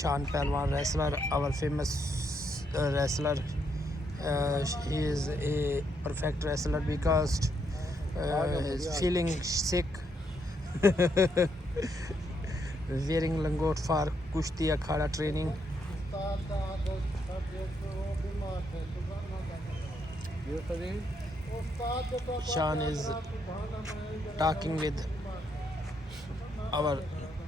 Sean Pelwan wrestler, our famous wrestler. He is a perfect wrestler because he's feeling sick. Wearing langot for Kushti Akhada training. Sean is talking with our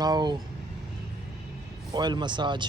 now oil massage.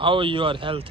how your health,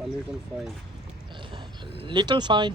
A little fine. little fine.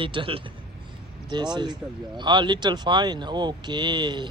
Little. This A is little, yaar. a little fine. Okay.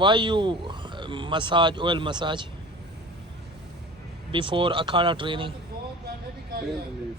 Why you massage, oil massage before akhada training? Pain relief.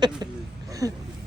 Pain relief.